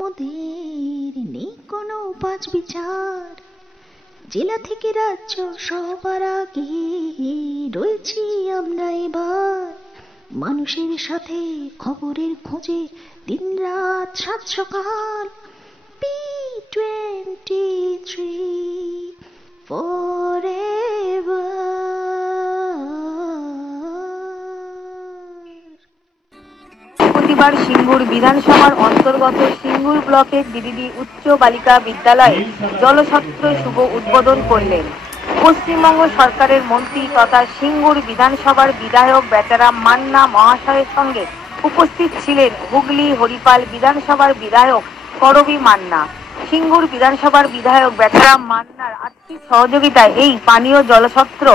মোদের নেই কোনো পাঁচ বিচার, জেলা থেকে রাজ্য সবার আগে রয়েছি আমরা এবার, মানুষের সাথে খবরের খোঁজে দিন রাত সাত সকাল। P23 forever। বৃহস্পতিবার সিঙ্গুর বিধানসভার অন্তর্গত সিঙ্গুর ব্লকের ডিডিডি উচ্চ বালিকা বিদ্যালয়ে জলছত্র শুভ উদ্বোধন করলেন পশ্চিমবঙ্গ সরকারের মন্ত্রী তথা সিঙ্গুর বিধানসভার বিধায়ক বেচারাম মান্না মহাশয়ের সঙ্গে উপস্থিত ছিলেন হুগলি হরিপাল বিধানসভার বিধায়ক করবী মান্না। সিঙ্গুর বিধানসভার বিধায়ক বেচারাম মান্নার আর্থিক সহযোগিতায় এই পানীয় জলছত্র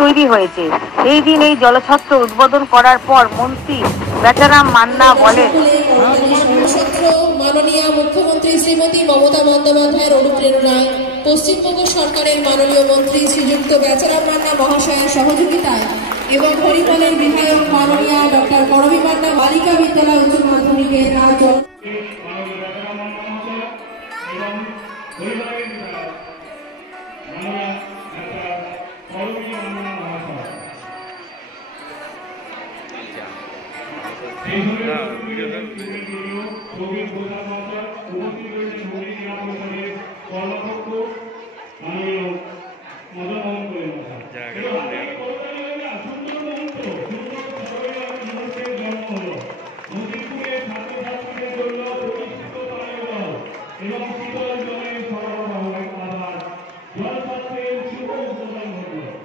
তৈরি হয়েছে। এই দিন এই জলছত্র উদ্বোধন করার পর মন্ত্রী বেচারাম মান্না বলেন, মাননীয় মুখ্যমন্ত্রী শ্রীমতী মমতা বন্দ্যোপাধ্যায়ের অনুপ্রেরণায় পশ্চিমবঙ্গ সরকারের মাননীয় মন্ত্রী শ্রীযুক্ত বেচারাম মান্না মহাশয়ের সহযোগিতায় এবং হরিপালের বিধায়ক মাননীয় ডক্টর করবী মান্না বালিকা বিদ্যালয় উচ্চ মাধ্যমিকের রাজ্য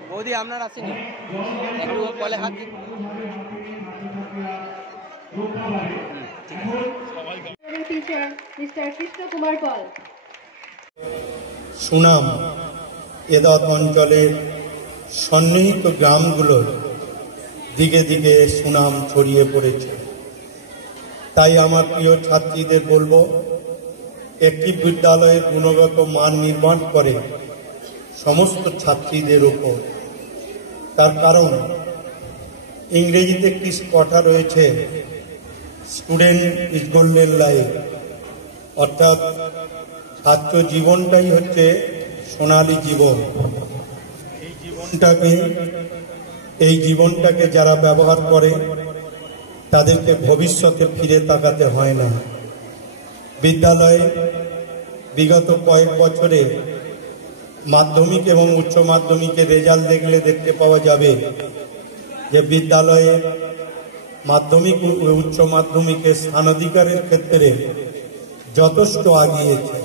বৌদি আপনার আসেনি একটু বলে হাত দিন। সুনাম এদত অঞ্চলের সন্নিহিত গ্রামগুলোর দিকে দিকে সুনাম ছড়িয়ে পড়েছে। তাই আমার প্রিয় ছাত্রীদের বলবো, একটি বিদ্যালয়ের গুণগত মান নির্মাণ করে সমস্ত ছাত্রীদের উপর। তার কারণ ইংরেজিতে একটি কথা রয়েছে, স্টুডেন্ট ইজ গোল্ডেন লাইফ, অর্থাৎ ছাত্র জীবনটাই হচ্ছে সোনালী জীবন। এই জীবনটাকে যারা ব্যবহার করে তাদেরকে ভবিষ্যতে ফিরে তাকাতে হয় না। বিদ্যালয়ে বিগত কয়েক বছরে মাধ্যমিক এবং উচ্চ মাধ্যমিকের রেজাল্ট দেখলে দেখতে পাওয়া যাবে যে বিদ্যালয়ে মাধ্যমিক ও উচ্চ মাধ্যমিকের স্থানাধিকারের ক্ষেত্রে যথেষ্ট এগিয়েছে।